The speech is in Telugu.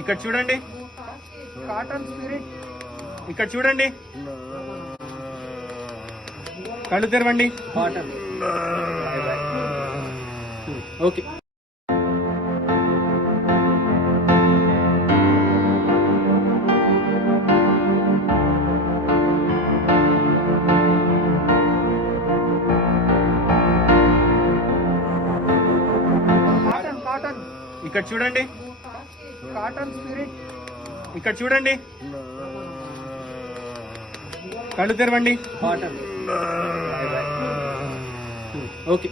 ఇక్కడ చూడండి. కాటన్ స్పిరిట్ ఇక్కడ చూడండి. కళ్ళు తెరవండి. Cotton okay. కాటన్ కాటన్ ఇక్కడ చూడండి. కాటన్ స్పిరిట్ ఇక్కడ చూడండి. కళ్ళు తెరవండి. Cotton okay